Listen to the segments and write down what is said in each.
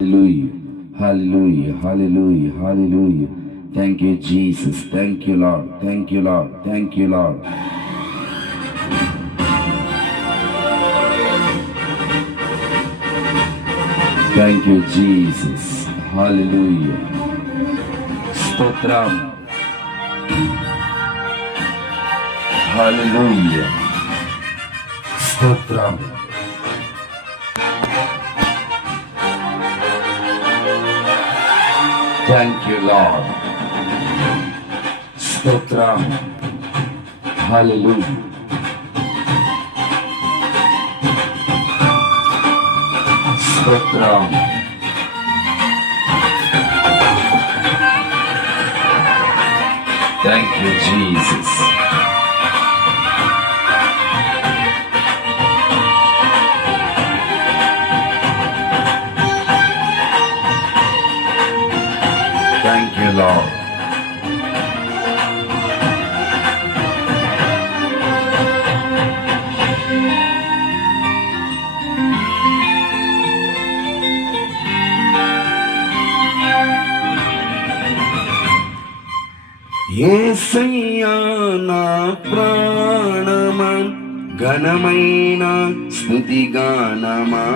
Hallelujah, hallelujah, hallelujah, hallelujah. Thank you, Jesus. Thank you, Lord. Thank you, Lord. Thank you, Lord. Thank you, Jesus. Hallelujah. Stotram. Hallelujah. Stotram. Thank you, Lord. Stotram. Hallelujah. Stotram. Thank you, Jesus. Thank you, Lord. యేసయ్యా నా ప్రాణమా ఘనమైన స్తుతి గానమా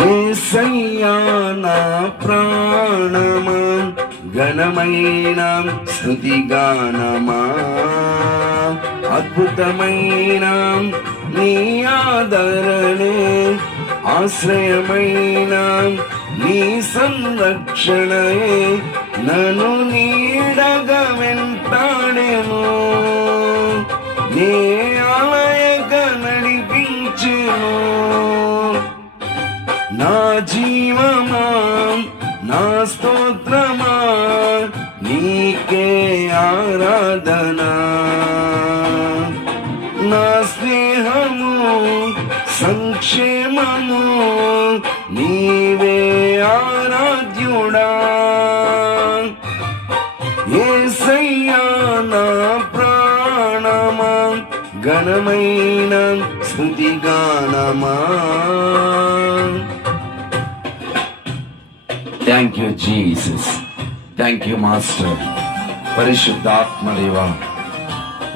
యేసయ్యా నా ప్రాణమా ఘనమైన స్తుతి గానమా అద్భుతమైన నీ ఆదరణే ఆశ్రయమైన నీ సంరక్షణయే నన్ను నీడగా వెంటాడెను నీ ఆలయగా నడిపించెను నా జీవమా నా స్తోత్రమా నీకే ఆరాధనా నా స్నేహము సంక్షేమము నీవే ఆరాధ్యుడా యేసయ్యా నా ప్రాణమా ఘనమైన స్తుతి గానమా. Thank you Jesus. Thank you master. పరిశుద్ధాత్మదేవా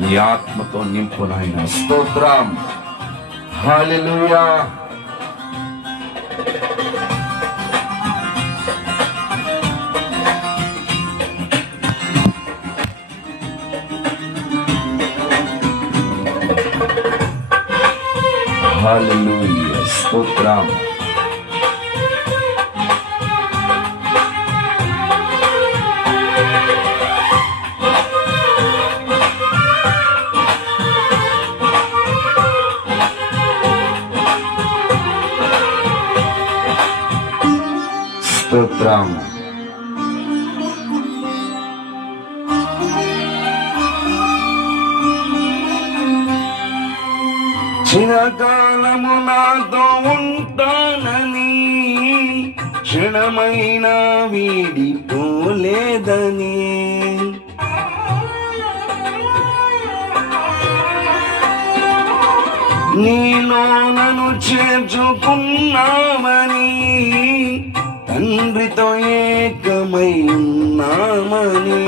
నీ ఆత్మతో నింపు నాయన. స్తోత్రం. హల్లెలూయా. హల్లెలూయా. స్తోత్రం. స్తోత్రం. చిరకాలము నాతో ఉంటానని క్షణమైన వీడిపోలేదని నీలో నన్ను చేర్చుకున్నామని తండ్రితో ఏకమై ఉన్నామని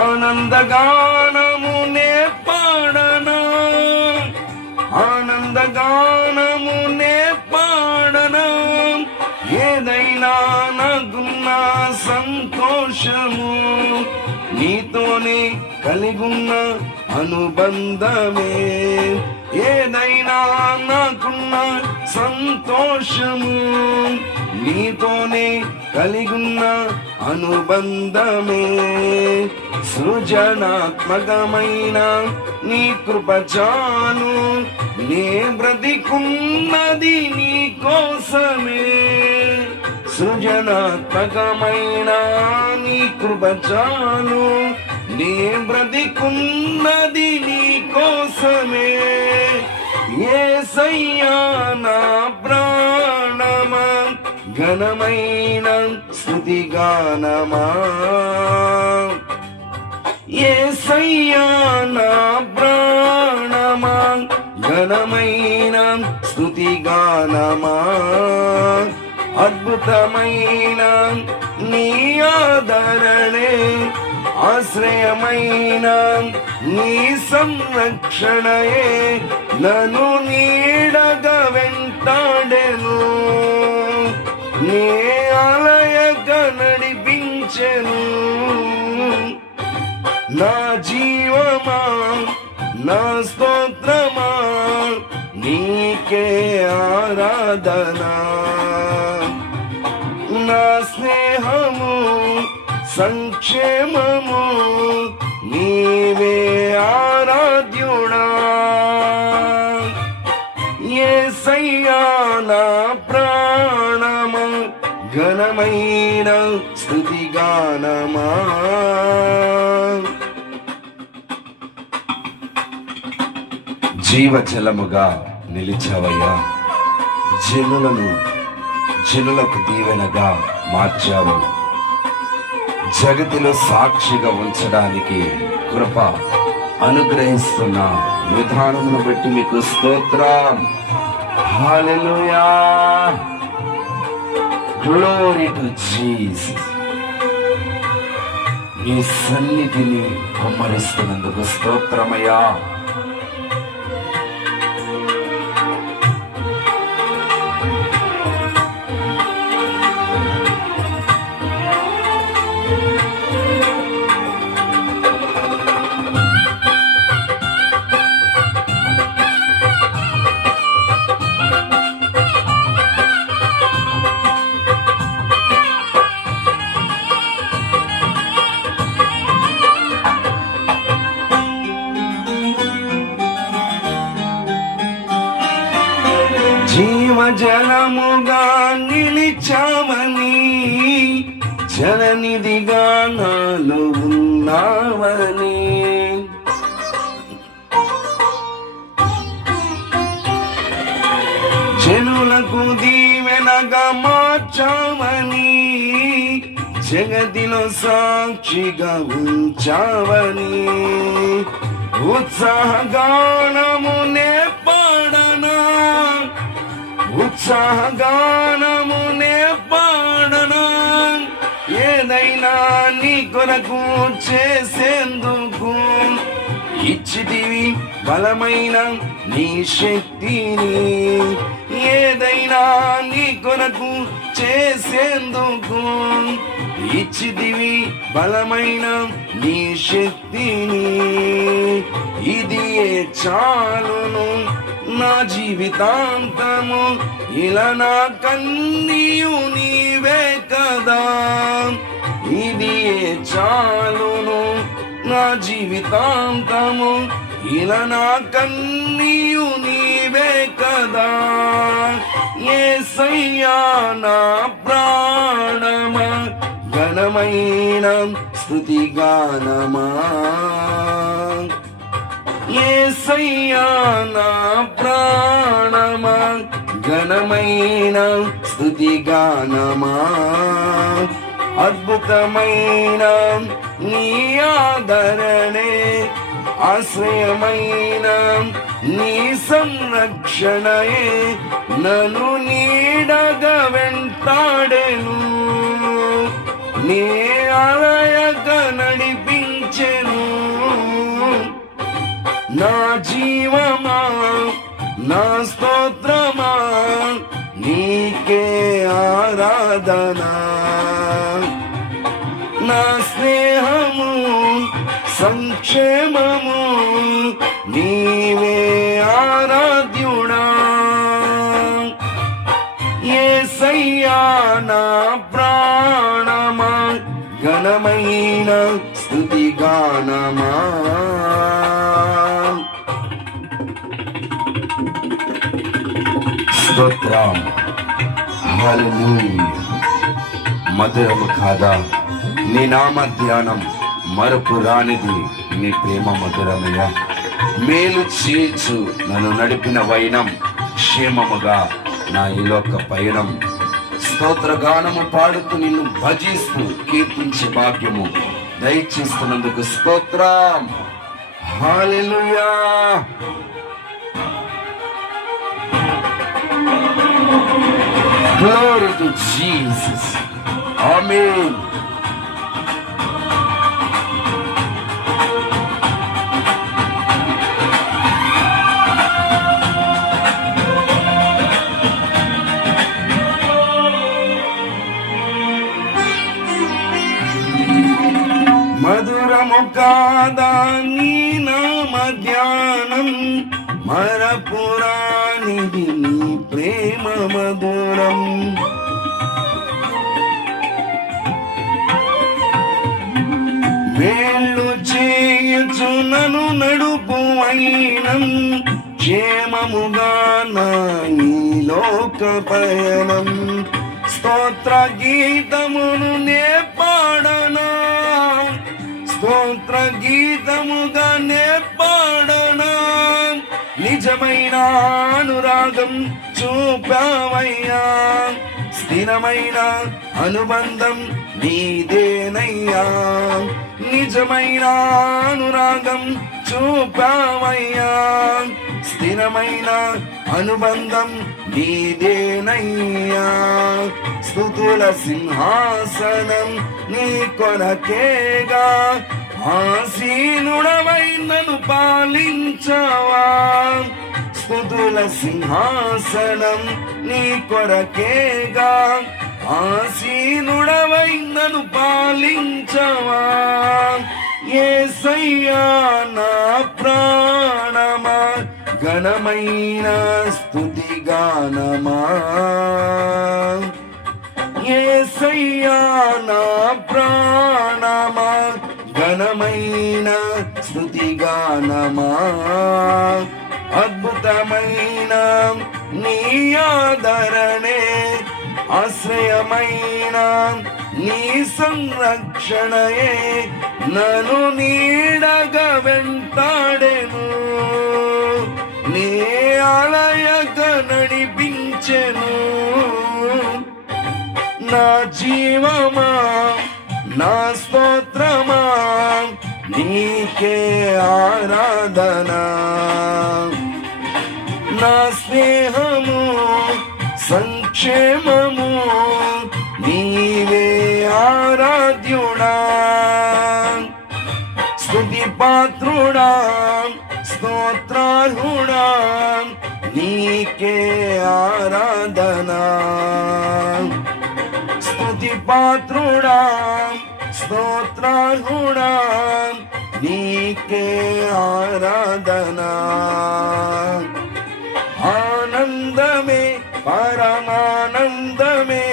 ఆనందగానము నే పాడనా ఆనందగానము నే పాడనా ఏదైనా నాకున్న సంతోషము నీతోనే కలిగున్న అనుబంధమే ఏదైనా నాకున్న సంతోషము నీతోనే కలిగున్న అనుబంధమే సృజనాత్మకమైన నీ కృపచాను నే బ్రతికున్నది నీ కోసమే సృజనాత్మకమైన నీ కృపచాను నే బ్రతికున్నది నీ కోసమే యేసయ్యా నా ప్రాణమా ఘనమైన స్తుతి గానమా యేసయ్యా నా ప్రాణ ఘనమైన స్తుతి గానమా, అద్భుతమైన నీ ఆదరణే, ఆశ్రయమైన నీ సంరక్షణయే నన్ను నీడగా వెంటాడెను, నీ ఆలయగా నడిపించెను. నా జీవమా, నా స్తోత్రమా, నీకే ఆరాధనా. నా స్నేహము, సంక్షేమము, నీవే ఆరాధ్యుడా. యేసయ్యా నా ప్రాణమా, ఘనమైన స్తుతి గానమా. జీవజలముగా నిలిచావయ్యా, జనులకు దీవెనగా మార్చావు. జగతిలో సాక్షిగా ఉంచడానికి కృప అనుగ్రహిస్తున్న విధానమును బట్టి మీకు స్తోత్రం. హల్లెలూయా, గ్లోరీ టు జీసస్. మీ సన్నిధిని కుమ్మరిస్తున్నందుకు స్తోత్రమయ్యా. జీవజలముగా నిలిచావని, జలనిధిగా నాలో ఉన్నావని, జనులకు దీవెనగా మార్చావని, జగతిలో సాక్షిగా ఉంచావని, ఉత్సాహగానమునే పాడనా, ఉత్సాహగానమునే పాడనా. ఏదైనా నీ కొరకు చేసేందుకు ఇచ్చితివి బలమైన నీ శక్తిని. ఏదైనా నీ కొరకు చేసేందుకు ఇచ్చితివి బలమైన నీ శక్తిని. ఇది చాలును నా జీవితాంతము, ఇలా నా కన్నీయు నీవే కదా. ఇది చాలును నా జీవితాంతము, ఇలా నా కన్నీయు నీవే కదా. యేసయ్యా నా ప్రాణమా, ఘనమైన స్తుతి గానమా. యేసయ్యా నా ప్రాణమా, ఘనమైన స్తుతి గానమా. అద్భుతమైన నీ ఆదరణే, ఆశ్రయమైన నీ సంరక్షణయే నన్ను నీడగా వెంటాడెను, నీ ఆలయగా నడిపించెను. నా జీవమా, నా స్తోత్రమా, నీకే ఆరాధనా. నా స్నేహము, సంక్షేమము, నీవే ఆరాధ్యుడా. యేసయ్యా నా ప్రాణమా, ఘనమైన స్తుతి గానమా. స్తోత్రం, హల్లెలూయా. మధురము కాదా నీ నామ ధ్యానం, మరపు రానిది నీ ప్రేమ మధురమయ్యా. మేలు చేర్చు నన్ను నడిపిన వైనం, క్షేమముగా నా ఈలోక పయనం. స్తోత్ర గానము పాడుతూ నిన్ను భజిస్తూ కీర్తించే భాగ్యము దయచేస్తున్నందుకు స్తోత్రం. హల్లెలూయా. Thank you, Jesus. Amen. మధురము కాదా నీ నామ ధ్యానం, మరపురానిది నీ ప్రేమ మధురం. వేళ్ళు చేయుచు నను నడుపు అయినం, క్షేమముగా నా ఈ లోక పయనం. స్తోత్ర గీతమును నే పాడనా, స్తోత్ర గీతముగా నే పాడనా. నిజమైన అనురాగం చూపావయ్యా, స్థిరమైన అనుబంధం నీదేనయ్యా. నిజమైన అనురాగం చూపావయ్యా, స్థిరమైన అనుబంధం నీదేనయ్యా. స్తుతుల సింహాసనం నీ కొరకేగా, ఆసీనుడవై నన్ను పాలించవా. స్తుతుల సింహాసనం నీ కొరకేగా, ఆసీనుడవై నన్ను పాలించవా. యేసయ్యా నా ప్రాణమా, ఘనమైన స్తుతి గానమా. యేసయ్యా నా ప్రాణమా, ఘనమైన స్తుతి గానమా. అద్భుతమైన నీ ఆదరణే, ఆశ్రయమైన నీ సంరక్షణయే నన్ను నీడగా వెంటాడెను. నీ ఆలయక నడిపించెను. నా జీవమా నా స్తోత్రమా నీకే ఆరాధన. నా స్నేహము సంక్షేమము నీవే ఆరాధ్యుడా. స్తుతి పాత్రుడా స్తోత్రార్హుడా నీకే ఆరాధన. స్తుతి పాత్రుడా స్తోత్రార్హుడా నీకే ఆరాధన. ఆనందమే పరమానందమే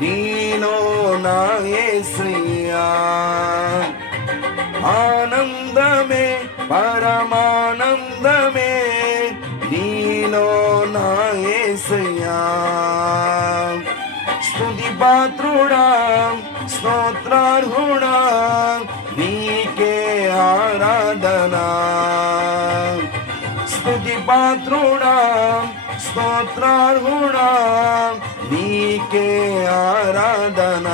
నీలో నా యేసయ్యా. ఆనందమే పరమానందమే నీలో నా యేసయ్యా. స్తుతి పాత్రుడా స్తోత్రార్హుడా నీకే ఆరాధన. స్తుతి పాత్రుడా స్తోత్రార్హుడా నీకే ఆరాధన.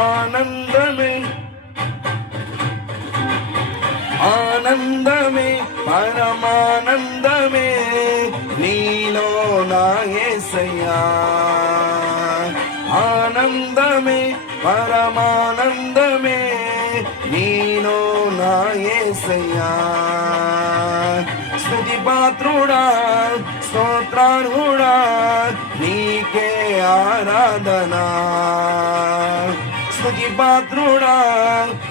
ఆనందమే ఆనందమే పరమానందమే నీలో నా యేసయ్యా. ఆనందమే పరమానందమే నీలో నా యేసయ్యా. స్తుతి పాత్రుడా స్తోత్రార్హుడా నీకే ఆరాధన. స్తుతి పాత్రుడా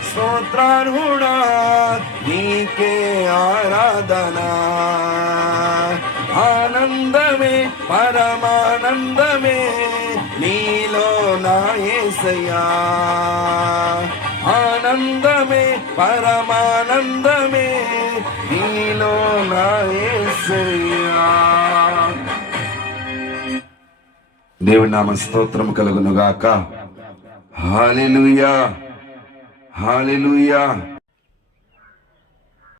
స్తోత్రార్హుడా నీకే ఆరాధన. ఆనందమే పరమానందమే నీలో నా యేసయ్యా. ఆనందమే పరమానందమే నీలో నా యేసయ్యా. దేవుని నామ స్తోత్రం కలుగును గాక. హల్లెలూయా హల్లెలూయా.